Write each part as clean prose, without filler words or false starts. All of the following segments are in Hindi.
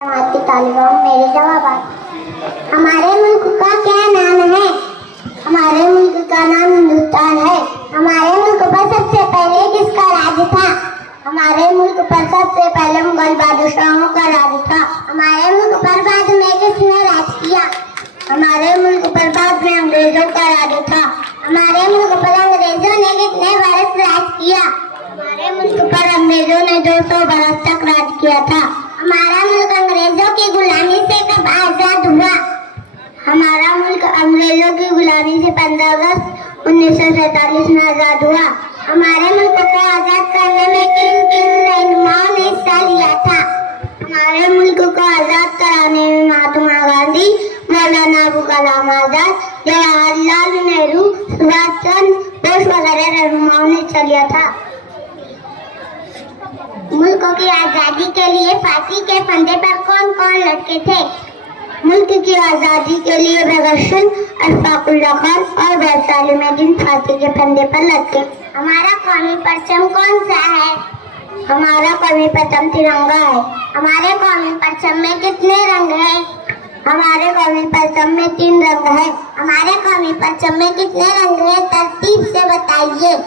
की तालिबान मेरे जवाब हमारे मुल्क का क्या नाम है? हमारे मुल्क का नाम हिंदुस्तान है। हमारे मुल्क पर सबसे पहले किसका राज था? हमारे मुल्क पर सबसे पहले मुगल बादशाहों का राज था। हमारे मुल्क पर बाद में किसने राज किया? हमारे मुल्क पर बाद में अंग्रेजों का राज था। हमारे मुल्क पर अंग्रेजों ने कितने बरस राज किया? हमारे मुल्क पर अंग्रेजों ने 200 बरस तक राज किया था। हमारा मुल्क अंग्रेजों की गुलामी से कब आजाद हुआ? हमारा मुल्क अंग्रेजों की गुलामी से 15 अगस्त 1947 में आजाद हुआ। हमारे मुल्क को आजाद करने में किन किन रहनुमाओं ने हिस्सा लिया था? हमारे मुल्क को आजाद कराने में महात्मा गांधी, मौलाना अबुल कलाम आजाद, जवाहरलाल नेहरू, सुभाष चंद्र बोस वगैरह रहनुमाओं ने हिस्सा लिया था। मुल्क की आजादी के लिए फांसी के फंदे पर कौन कौन लटके थे? मुल्क की आजादी के लिए भगत सिंह, अशफाक उल्लाह खान और वैशाली में दिन फांसी के फंदे पर लटके। हमारा कौमी परचम कौन सा है? हमारा कौमी परचम तिरंगा है। हमारे कौमी परचम में कितने रंग हैं? हमारे कौमी परचम में 3 रंग हैं। हमारे कौमी परचम में कितने रंग हैं? तरतीब से बताइए।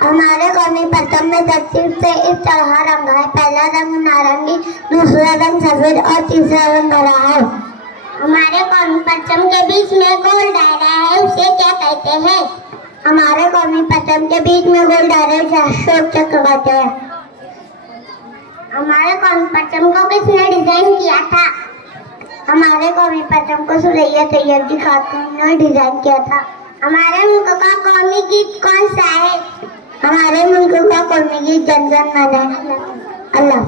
हमारे कौमी परचम में तरतीब से इस तरह रंग है। पहला रंग नारंगी, दूसरा रंग सफेद और तीसरा रंग हरा है। हमारे कौमी परचम के बीच में गोल दायरा है, उसे क्या कहते हैं? हमारे कौमी परचम के बीच में गोल दायरा उसे अशोक चक्र कहते हैं। हमारे कौमी परचम को किसने डिजाइन किया था? हमारे कौमी परचम को सुरैया तैयबी खातून ने डिजाइन किया था। हमारे मुल्क का कौमी गीत कौन सा है? हमारे मुल्क का कौमी गीत जन गण मन है। अल्लाह।